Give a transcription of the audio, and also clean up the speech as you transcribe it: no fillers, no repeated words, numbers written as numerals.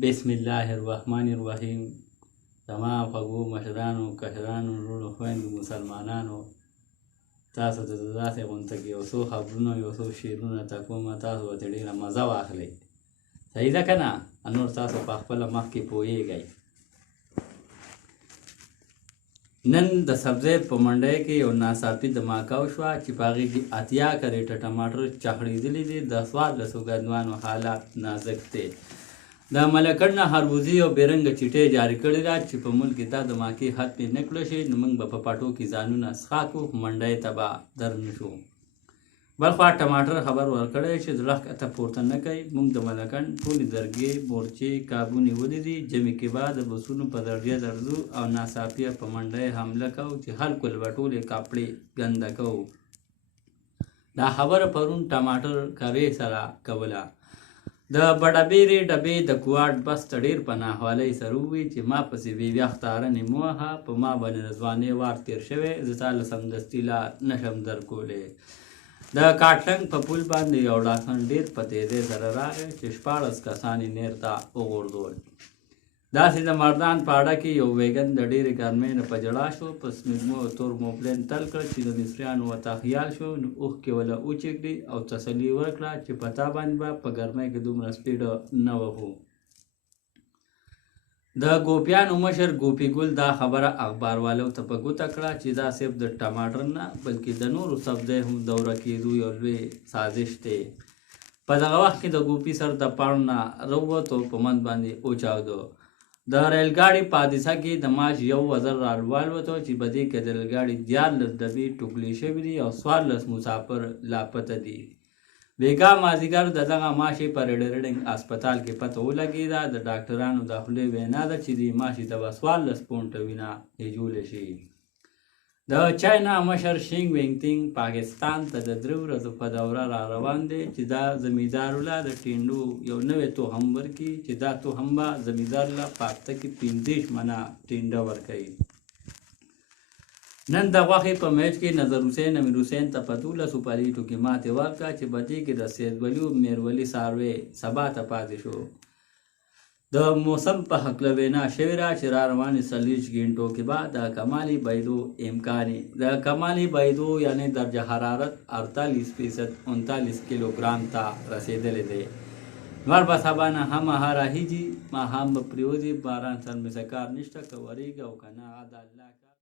بسم الله الرحمن الرحیم. تمام خوږو مشرانو کشرانو وروڼو خویندو مسلمانانو، تاسو ته د داسې غونډه کې یو څو خبرونه یو څو شعرونه ته کوم، تاسو ورته ډېره مزه واخلئ. صحیح ده که نه؟ نور تاسو په خپله مخکې پوهیږئ. نن د سبزۍ په منډۍ کې یو ناڅاپي دماکه وشوه چې په هغې کې 80 کریټه ټماټر چاخړېدلي دي. د 14 ګډوانو حالات نازک دی. د ملکړ نه خربوزي او بېرنګه چیټۍ جاري کړې ده چې په ملک کې دا دماکې ختمې نه کړل شي، نو موږ به په پټو کې ځانونه څښاکو، منډۍ ته به در نه شو. بل خوا ټماټر خبر ورکړی چې زړه ښکته پورته نه کوي. موږ د ملکڼ ټولې درګې مورچې کابو نیولې دي. جمعې کې به د بسونو په ذریعه درځو او ناڅاپي په منډۍ حمله کوو چې خلکو به ټولې کاپړې ګنده کوو. دا خبره پرون ټماټر کوې سره کوله. د بډبېرې ډبې د کوواټ بس ته ډېر په ناخوالۍ سره ووایي چې ما پسې بې وخته ارنې مه وهه، په ما باندې د ځوانۍ وار تېر شوی، زه تا له سمدستي لار نه شم درکولی. د کاټلنګ په پل باندې یو ډاکن ډېر په تېزۍ سره راغی چې 14 کسان یې نیر ته وغورځول. داسې د مردان په اډه کې یو ویګن د ډېرې ګرمۍ نه په ژړا شو، په سپېږمو او تور موبلین تل کړ چې د مصریانو ورته خیال شو، نو اوښکې وله وچېږدي او تسلي ورکړه چې په تا باندې به په ګرمۍ کې دومره سپېډه نه وهو. د ګوپیانو مشر ګوپي ګل دا خبره اخباروالو ته په ګوته کړه چې دا صرف د ټماټر نه بلکې د نورو سبزۍ هم دوره کېدو یو لوی سازش دی. په دغه وخت کې د ګوپي سر د پاڼو نه راووت او په منځ باندې وچاودو. د ریل ګاډي په حادثه کې د ماش یو وزر راوالوته چې په دې کې د ریل ګاډي 14 ډبې ټوکلې شوي دي او 14 مسافر لاپته دي. بیګا مازدیګر د دغه ماشي په ریډنګ هسپتال کې پته ولګېده. د ډاکټرانو د خولې وینا ده چې دې ماشي ته به 14 پونډه وینه هجولی شي. د چاینا مشر شینګ وینګ پاکستان ته د 3 ورځو په دوره را روان دی چې دا زمیندار له د ټینډو یو نوی توهم ورکړي چې دا توهم به زمیندار له په هفته کې 15 منه ټینډه ورکوي. نن د غوښې په میچ کې نظر حسین امیر حسین ته په 12 پالیټو کې ماتې ورکړه چې په دې کې د سید ولی او میرولی څاروی سبا ته پاتې شو. د موسم په هکله وینا شوې ده چې را روانې 40 غنټو کې به د کمالي بایدو امکاني د کمالي بایدو یعنی درجه حرارت 48% کیلوګرام ته رسېدلی دی. نور به سبا نه هم راهیږي، ما هم به پریوځي، باران سر مې څه کار نشته، که ورېږي او که نه عدالت